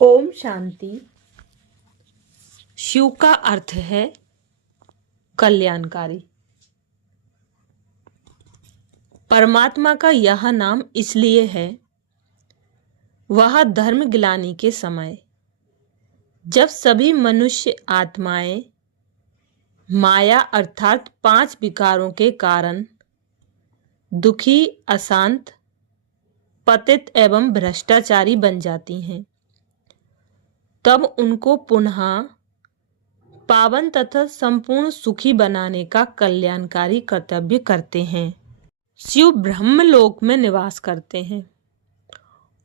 ओम शांति। शिव का अर्थ है कल्याणकारी। परमात्मा का यह नाम इसलिए है, वह धर्म गिलानी के समय जब सभी मनुष्य आत्माएं माया अर्थात 5 विकारों के कारण दुखी, अशांत, पतित एवं भ्रष्टाचारी बन जाती हैं, तब उनको पुनः पावन तथा संपूर्ण सुखी बनाने का कल्याणकारी कर्तव्य करते हैं। शिव ब्रह्मलोक में निवास करते हैं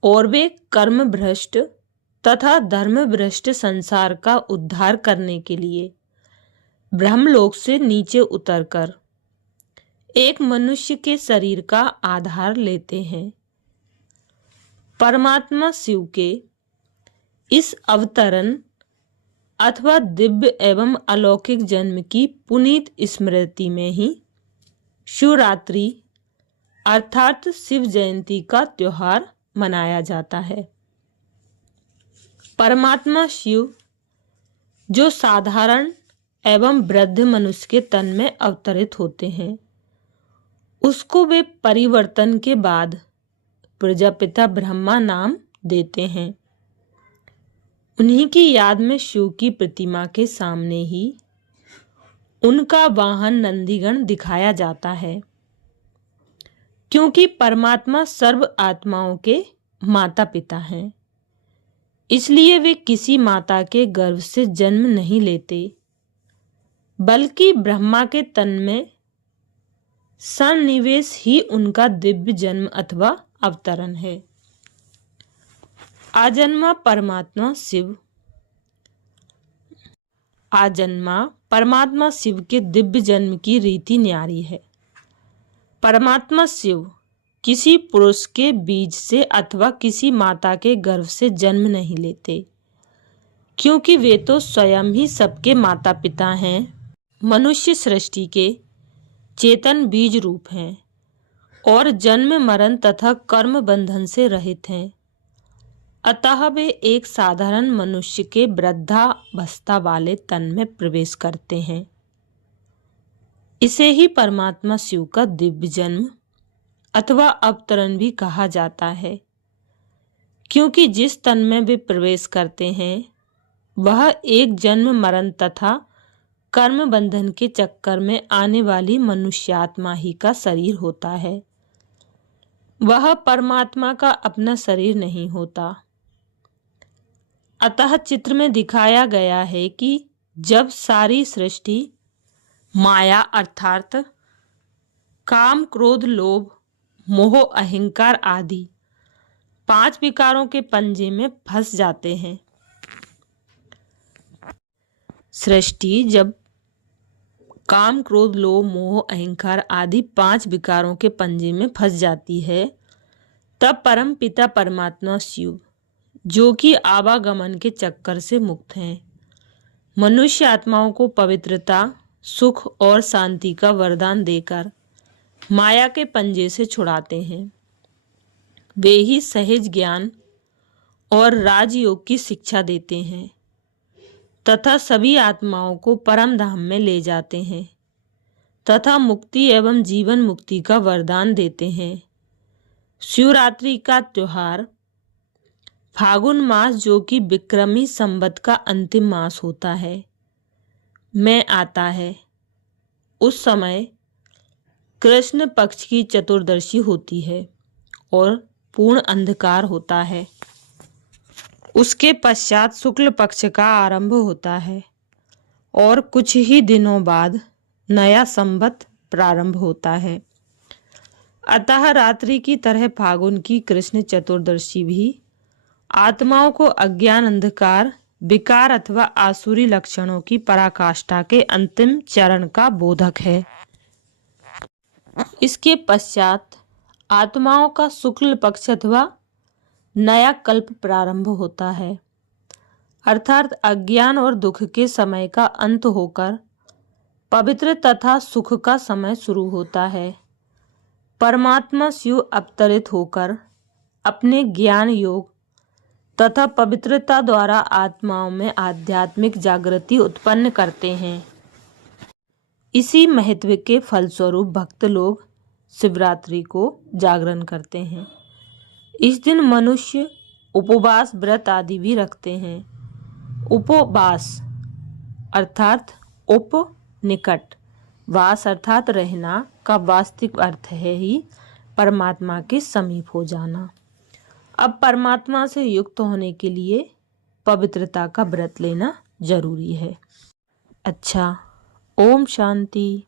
और वे कर्म भ्रष्ट तथा धर्म भ्रष्ट संसार का उद्धार करने के लिए ब्रह्मलोक से नीचे उतरकर एक मनुष्य के शरीर का आधार लेते हैं। परमात्मा शिव के इस अवतरण अथवा दिव्य एवं अलौकिक जन्म की पुनीत स्मृति में ही शिवरात्रि अर्थात शिव जयंती का त्योहार मनाया जाता है। परमात्मा शिव जो साधारण एवं वृद्ध मनुष्य के तन में अवतरित होते हैं, उसको वे परिवर्तन के बाद प्रजापिता ब्रह्मा नाम देते हैं। उन्हीं की याद में शिव की प्रतिमा के सामने ही उनका वाहन नंदीगण दिखाया जाता है, क्योंकि परमात्मा सर्व आत्माओं के माता पिता हैं। इसलिए वे किसी माता के गर्भ से जन्म नहीं लेते, बल्कि ब्रह्मा के तन में सन्निवेश ही उनका दिव्य जन्म अथवा अवतरण है। आजन्मा परमात्मा शिव के दिव्य जन्म की रीति न्यारी है। परमात्मा शिव किसी पुरुष के बीज से अथवा किसी माता के गर्भ से जन्म नहीं लेते, क्योंकि वे तो स्वयं ही सबके माता पिता हैं। मनुष्य सृष्टि के चेतन बीज रूप हैं और जन्म मरण तथा कर्म बंधन से रहित हैं। अतः वे एक साधारण मनुष्य के वृद्धावस्था वाले तन में प्रवेश करते हैं। इसे ही परमात्मा शिव का दिव्य जन्म अथवा अवतरण भी कहा जाता है, क्योंकि जिस तन में वे प्रवेश करते हैं वह एक जन्म मरण तथा कर्म बंधन के चक्कर में आने वाली मनुष्यात्मा ही का शरीर होता है। वह परमात्मा का अपना शरीर नहीं होता। अतः चित्र में दिखाया गया है कि जब सारी सृष्टि माया अर्थात काम, क्रोध, लोभ, मोह, अहंकार आदि 5 विकारों के पंजे में फंस जाते हैं। सृष्टि जब काम, क्रोध, लोभ, मोह, अहंकार आदि 5 विकारों के पंजे में फंस जाती है, तब परम पिता परमात्मा शिव जो कि आवागमन के चक्कर से मुक्त हैं, मनुष्य आत्माओं को पवित्रता, सुख और शांति का वरदान देकर माया के पंजे से छुड़ाते हैं। वे ही सहज ज्ञान और राजयोग की शिक्षा देते हैं तथा सभी आत्माओं को परम धाम में ले जाते हैं तथा मुक्ति एवं जीवन मुक्ति का वरदान देते हैं। शिवरात्रि का त्योहार फागुन मास जो कि विक्रमी संवत का अंतिम मास होता है में आता है। उस समय कृष्ण पक्ष की चतुर्दशी होती है और पूर्ण अंधकार होता है। उसके पश्चात शुक्ल पक्ष का आरंभ होता है और कुछ ही दिनों बाद नया संवत प्रारंभ होता है। अतः रात्रि की तरह फागुन की कृष्ण चतुर्दशी भी आत्माओं को अज्ञान, अंधकार, विकार अथवा आसुरी लक्षणों की पराकाष्ठा के अंतिम चरण का बोधक है। इसके पश्चात आत्माओं का शुक्ल पक्ष अथवा नया कल्प प्रारंभ होता है, अर्थात अज्ञान और दुख के समय का अंत होकर पवित्र तथा सुख का समय शुरू होता है। परमात्मा शिव अवतरित होकर अपने ज्ञान योग तथा पवित्रता द्वारा आत्माओं में आध्यात्मिक जागृति उत्पन्न करते हैं। इसी महत्व के फलस्वरूप भक्त लोग शिवरात्रि को जागरण करते हैं। इस दिन मनुष्य उपवास व्रत आदि भी रखते हैं। उपवास अर्थात उप निकट, वास अर्थात रहना का वास्तविक अर्थ है ही परमात्मा के समीप हो जाना। अब परमात्मा से युक्त होने के लिए पवित्रता का व्रत लेना जरूरी है। अच्छा, ओम शांति।